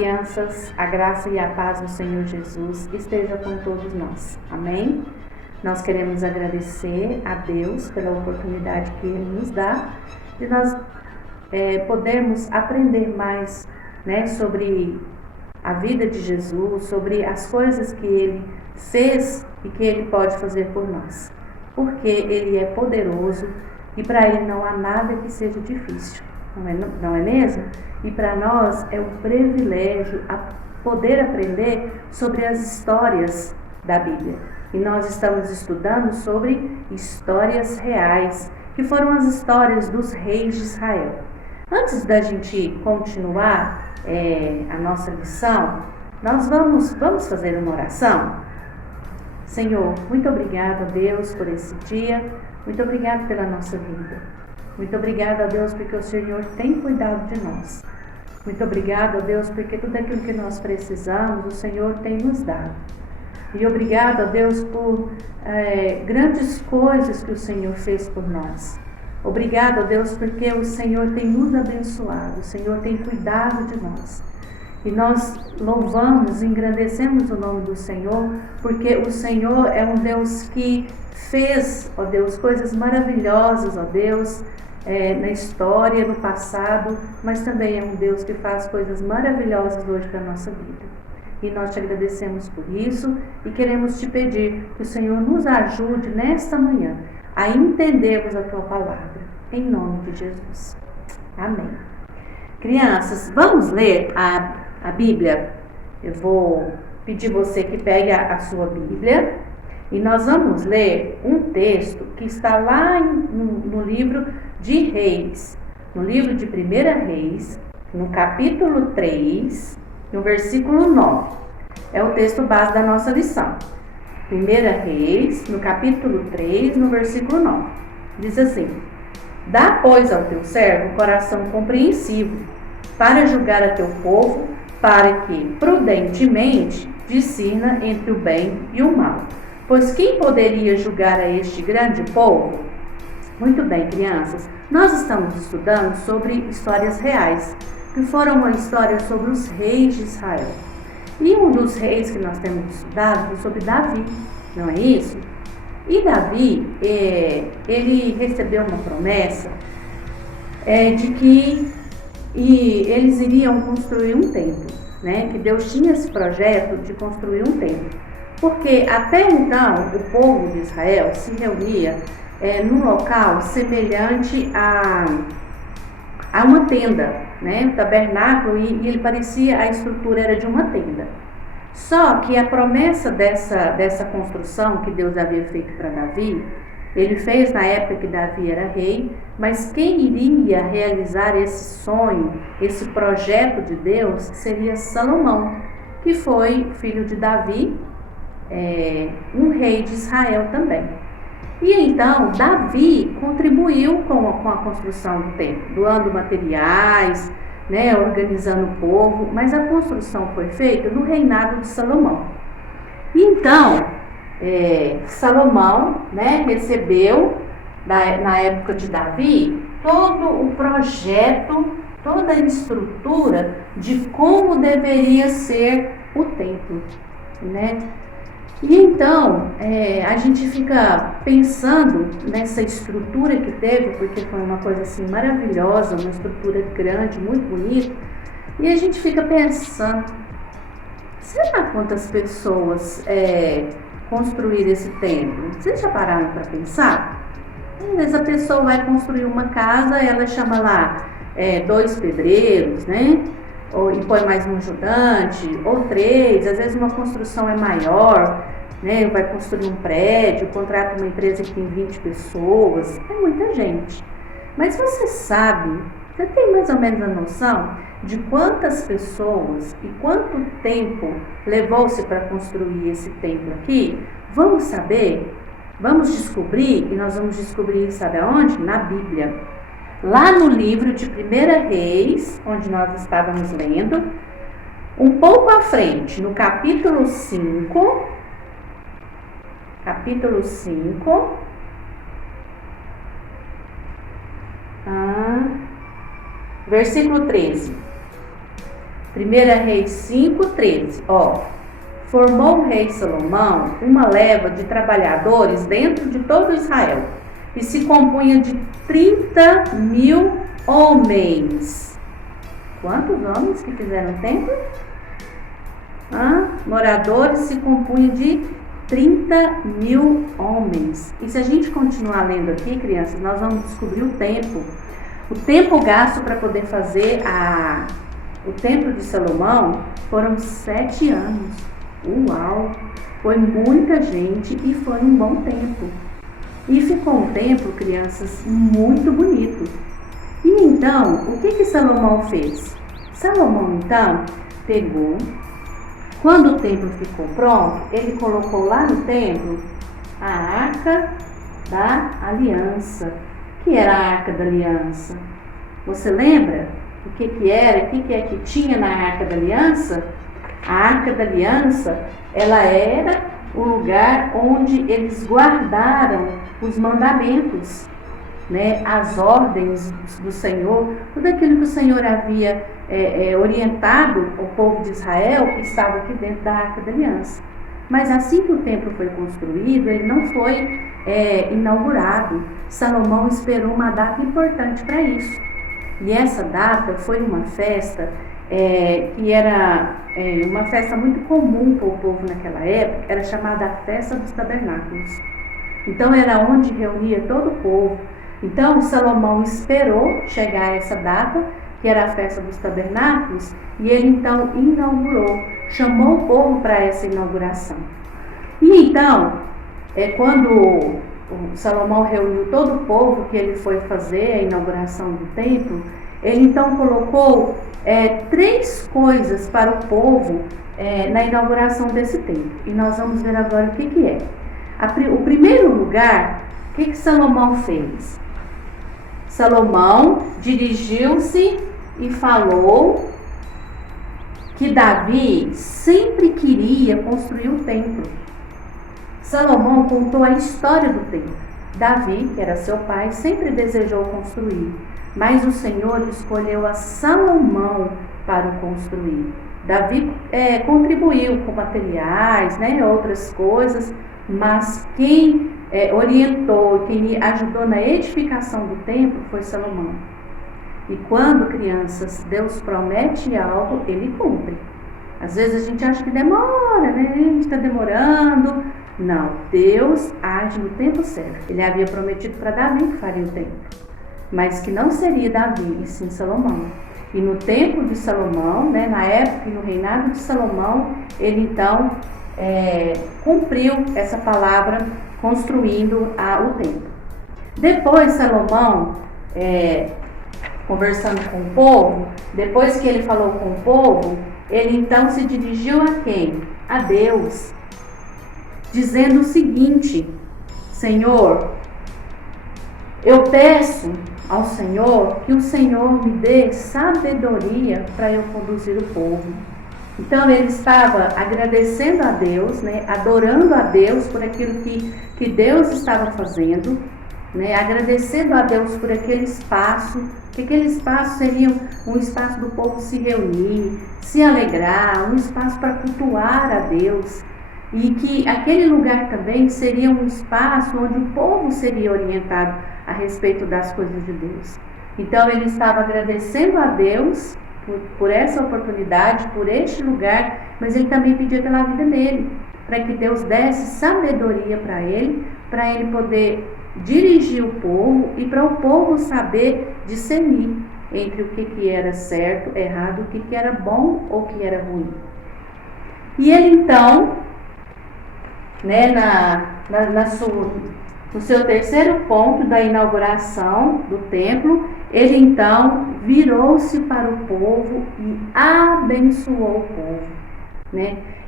crianças, a graça e a paz do Senhor Jesus esteja com todos nós. Amém? Nós queremos agradecer a Deus pela oportunidade que Ele nos dá de nós podermos aprender mais, né, sobre a vida de Jesus, sobre as coisas que Ele fez e que Ele pode fazer por nós. Porque Ele é poderoso e para Ele não há nada que seja difícil, não é mesmo? E para nós é um privilégio poder aprender sobre as histórias da Bíblia. E nós estamos estudando sobre histórias reais, que foram as histórias dos reis de Israel. Antes da gente continuar a nossa lição, nós vamos fazer uma oração. Senhor, muito obrigado a Deus por esse dia, muito obrigado pela nossa vida. Muito obrigado a Deus porque o Senhor tem cuidado de nós. Muito obrigado a Deus porque tudo aquilo que nós precisamos, o Senhor tem nos dado. E obrigado a Deus por grandes coisas que o Senhor fez por nós. Obrigado a Deus porque o Senhor tem nos abençoado, o Senhor tem cuidado de nós. E nós louvamos e engrandecemos o nome do Senhor, porque o Senhor é um Deus que fez, ó Deus, coisas maravilhosas, ó Deus, na história, no passado, mas também é um Deus que faz coisas maravilhosas hoje para a nossa vida. E nós te agradecemos por isso e queremos te pedir que o Senhor nos ajude nesta manhã a entendermos a tua palavra, em nome de Jesus. Amém. Crianças, vamos ler a Bíblia? Eu vou pedir você que pegue a sua Bíblia e nós vamos ler um texto que está lá no livro de Reis, no livro de 1 Reis, no capítulo 3, no versículo 9. É o texto base da nossa lição. 1 Reis, no capítulo 3, no versículo 9. Diz assim: Dá, pois, ao teu servo coração compreensivo, para julgar a teu povo, para que, prudentemente, discirna entre o bem e o mal. Pois quem poderia julgar a este grande povo? Muito bem, crianças, nós estamos estudando sobre histórias reais, que foram uma história sobre os reis de Israel. E um dos reis que nós temos estudado foi sobre Davi, não é isso? E Davi, ele recebeu uma promessa de que eles iriam construir um templo, né? Que Deus tinha esse projeto de construir um templo. Porque até então o povo de Israel se reunia num local semelhante a uma tenda, né? O tabernáculo, e ele parecia, a estrutura era de uma tenda. Só que a promessa dessa construção que Deus havia feito para Davi, ele fez na época que Davi era rei, mas quem iria realizar esse sonho, esse projeto de Deus, seria Salomão, que foi filho de Davi, um rei de Israel também. E então Davi contribuiu com a construção do templo, doando materiais, né, organizando o povo, mas a construção foi feita no reinado de Salomão. Então, Salomão, né, recebeu, na época de Davi, todo o projeto, toda a estrutura de como deveria ser o templo, né? E então, a gente fica pensando nessa estrutura que teve, porque foi uma coisa assim maravilhosa, uma estrutura grande, muito bonita, e a gente fica pensando, será quantas pessoas construíram esse templo? Vocês já pararam para pensar? Às vezes a pessoa vai construir uma casa, ela chama lá 2 pedreiros, né? E põe mais um ajudante, ou 3, às vezes uma construção é maior, né? Vai construir um prédio, contrata uma empresa que tem 20 pessoas, é muita gente. Mas você tem mais ou menos a noção de quantas pessoas e quanto tempo levou-se para construir esse templo aqui? Vamos saber, vamos descobrir, e nós vamos descobrir, sabe aonde? Na Bíblia. Lá no livro de 1 Reis, onde nós estávamos lendo, um pouco à frente, no capítulo 5, versículo 13. 1 1 Reis 5:13, formou o rei Salomão uma leva de trabalhadores dentro de todo Israel e se compunha de 30.000 homens. Quantos homens que fizeram o templo? Moradores se compunha de 30.000 homens. E se a gente continuar lendo aqui, crianças, nós vamos descobrir o tempo gasto para poder fazer o templo de Salomão foram 7 anos. Uau! Foi muita gente e foi um bom tempo. E ficou um templo, crianças, muito bonito. E então, o que Salomão fez? Salomão, então, pegou, quando o templo ficou pronto, ele colocou lá no templo a Arca da Aliança. O que era a Arca da Aliança? Você lembra o que era? O que é que tinha na Arca da Aliança? A Arca da Aliança, ela era o lugar onde eles guardaram os mandamentos, né, as ordens do Senhor, tudo aquilo que o Senhor havia orientado ao povo de Israel estava aqui dentro da Arca da Aliança. Mas assim que o templo foi construído, ele não foi inaugurado. Salomão esperou uma data importante para isso. E essa data foi uma festa que era uma festa muito comum para o povo naquela época, era chamada a Festa dos Tabernáculos. Então era onde reunia todo o povo. Então Salomão esperou chegar essa data, que era a Festa dos Tabernáculos, e ele então inaugurou, chamou o povo para essa inauguração. E então, quando o Salomão reuniu todo o povo que ele foi fazer a inauguração do templo, ele então colocou 3 coisas para o povo na inauguração desse templo. E nós vamos ver agora o que é. O primeiro lugar, o que Salomão fez? Salomão dirigiu-se e falou que Davi sempre queria construir o templo. Salomão contou a história do templo. Davi, que era seu pai, sempre desejou construir, mas o Senhor escolheu a Salomão para o construir. Davi contribuiu com materiais, outras coisas, mas quem orientou, quem ajudou na edificação do templo foi Salomão. E quando, crianças, Deus promete algo, Ele cumpre. Às vezes a gente acha que demora, A gente está demorando. Não, Deus age no tempo certo. Ele havia prometido para Davi que faria o templo, mas que não seria Davi, e sim Salomão. E no tempo de Salomão, na época e no reinado de Salomão, ele então cumpriu essa palavra construindo o templo. Depois Salomão, conversando com o povo, depois que ele falou com o povo, ele então se dirigiu a quem? A Deus, dizendo o seguinte: Senhor, eu peço ao Senhor que o Senhor me dê sabedoria para eu conduzir o povo. Então ele estava agradecendo a Deus, adorando a Deus por aquilo que Deus estava fazendo, agradecendo a Deus por aquele espaço, que aquele espaço seria um espaço do povo se reunir, se alegrar, um espaço para cultuar a Deus, e que aquele lugar também seria um espaço onde o povo seria orientado a respeito das coisas de Deus. Então ele estava agradecendo a Deus por essa oportunidade, por este lugar, mas ele também pedia pela vida dele, para que Deus desse sabedoria para ele poder dirigir o povo e para o povo saber discernir entre o que era certo, errado, o que era bom ou o que era ruim. E ele então, no seu terceiro ponto da inauguração do templo, ele então virou-se para o povo e abençoou o povo.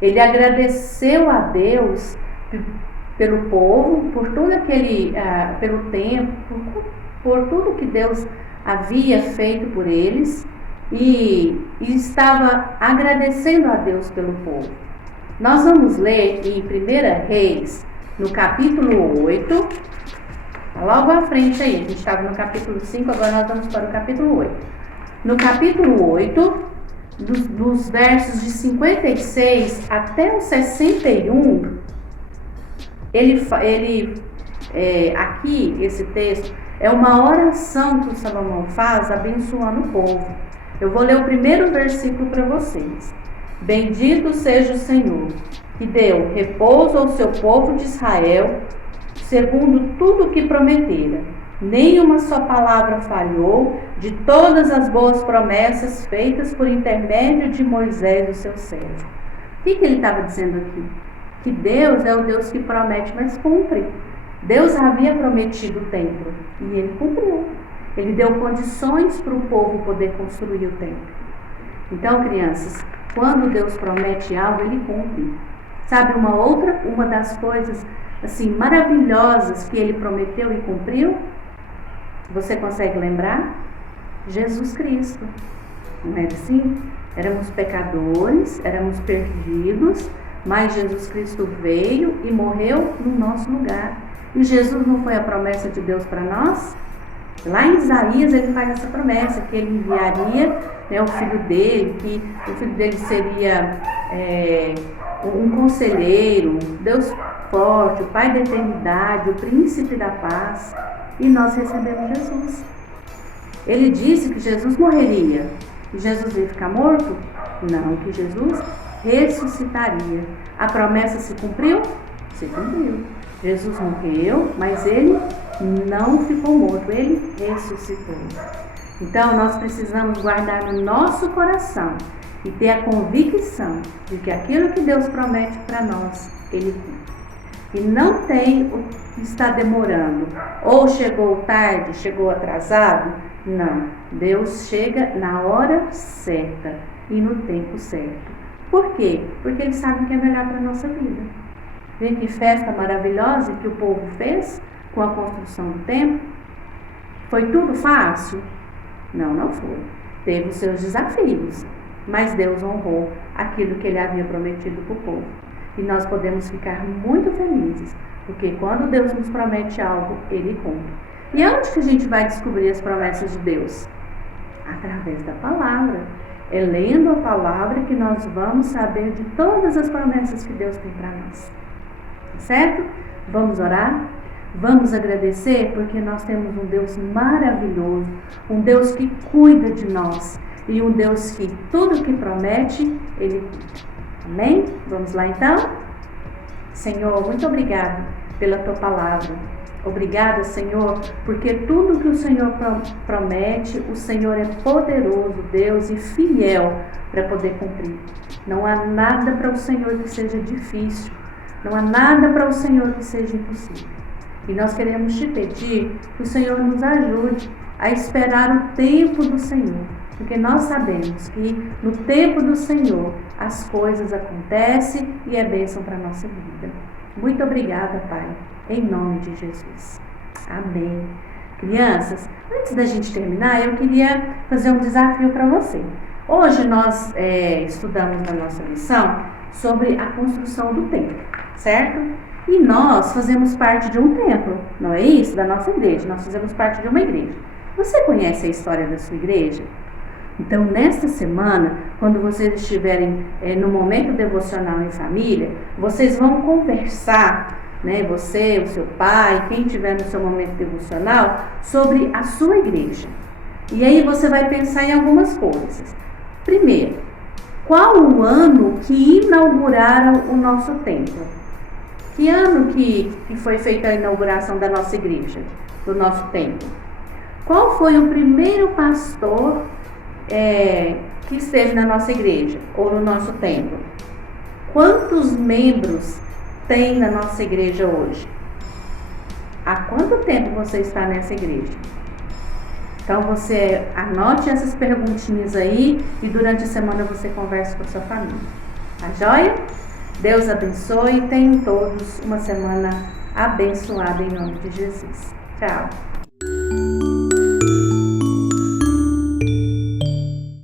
Ele agradeceu a Deus pelo povo, por todo pelo tempo, por tudo que Deus havia feito por eles, e estava agradecendo a Deus pelo povo. Nós vamos ler em 1 Reis, no capítulo 8, logo à frente aí, a gente estava no capítulo 5, agora nós vamos para o capítulo 8. No capítulo 8, dos versos de 56 até o 61, aqui, esse texto, é uma oração que o Salomão faz abençoando o povo. Eu vou ler o primeiro versículo para vocês. Bendito seja o Senhor, que deu repouso ao seu povo de Israel, segundo tudo o que prometera. Nenhuma só palavra falhou de todas as boas promessas feitas por intermédio de Moisés, o seu servo. O que ele estava dizendo aqui? Que Deus é o Deus que promete, mas cumpre. Deus havia prometido o templo e ele cumpriu. Ele deu condições para o povo poder construir o templo. Então, crianças, quando Deus promete algo, ele cumpre. Sabe uma das coisas assim maravilhosas que ele prometeu e cumpriu? Você consegue lembrar? Jesus Cristo. Não é assim? Éramos pecadores, éramos perdidos, mas Jesus Cristo veio e morreu no nosso lugar. E Jesus não foi a promessa de Deus para nós? Lá em Isaías ele faz essa promessa, que ele enviaria o filho dele, que o filho dele seria um conselheiro, Deus forte, o Pai da eternidade, o príncipe da paz. E nós recebemos Jesus. Ele disse que Jesus morreria. E Jesus ia ficar morto? Não, que Jesus ressuscitaria. A promessa se cumpriu? Se cumpriu. Jesus morreu, mas ele não ficou morto, ele ressuscitou. Então nós precisamos guardar no nosso coração e ter a convicção de que aquilo que Deus promete para nós, ele cumpre. E não tem o que está demorando, ou chegou tarde, chegou atrasado. Não, Deus chega na hora certa e no tempo certo. Por quê? Porque ele sabe o que é melhor para a nossa vida. Vê que festa maravilhosa que o povo fez com a construção do templo. Foi tudo fácil? Não, não foi. Teve os seus desafios, mas Deus honrou aquilo que ele havia prometido para o povo. E nós podemos ficar muito felizes, porque quando Deus nos promete algo, ele cumpre. E aonde que a gente vai descobrir as promessas de Deus? Através da palavra. É lendo a palavra que nós vamos saber de todas as promessas que Deus tem para nós. Certo? Vamos orar? Vamos agradecer porque nós temos um Deus maravilhoso, um Deus que cuida de nós e um Deus que tudo que promete, ele cuida. Amém? Vamos lá então? Senhor, muito obrigada pela tua palavra. Obrigada, Senhor, porque tudo que o Senhor promete, o Senhor é poderoso, Deus, e fiel para poder cumprir. Não há nada para o Senhor que seja difícil. Não há nada para o Senhor que seja impossível. E nós queremos te pedir que o Senhor nos ajude a esperar o tempo do Senhor. Porque nós sabemos que no tempo do Senhor as coisas acontecem e é bênção para a nossa vida. Muito obrigada, Pai, em nome de Jesus. Amém. Crianças, antes da gente terminar, eu queria fazer um desafio para você. Hoje nós estudamos na nossa lição sobre a construção do templo, certo? E nós fazemos parte de um templo, não é isso? Da nossa igreja. Nós fazemos parte de uma igreja. Você conhece a história da sua igreja? Então, nesta semana, quando vocês estiverem no momento devocional em família, vocês vão conversar, né, você, o seu pai, quem estiver no seu momento devocional, sobre a sua igreja. E aí você vai pensar em algumas coisas. Primeiro, qual o ano que inauguraram o nosso templo? Que ano que foi feita a inauguração da nossa igreja, do nosso templo? Qual foi o primeiro pastor que esteve na nossa igreja ou no nosso templo? Quantos membros tem na nossa igreja hoje? Há quanto tempo você está nessa igreja? Então você anote essas perguntinhas aí e durante a semana você conversa com a sua família. Tá joia? Deus abençoe e tenham todos uma semana abençoada em nome de Jesus. Tchau!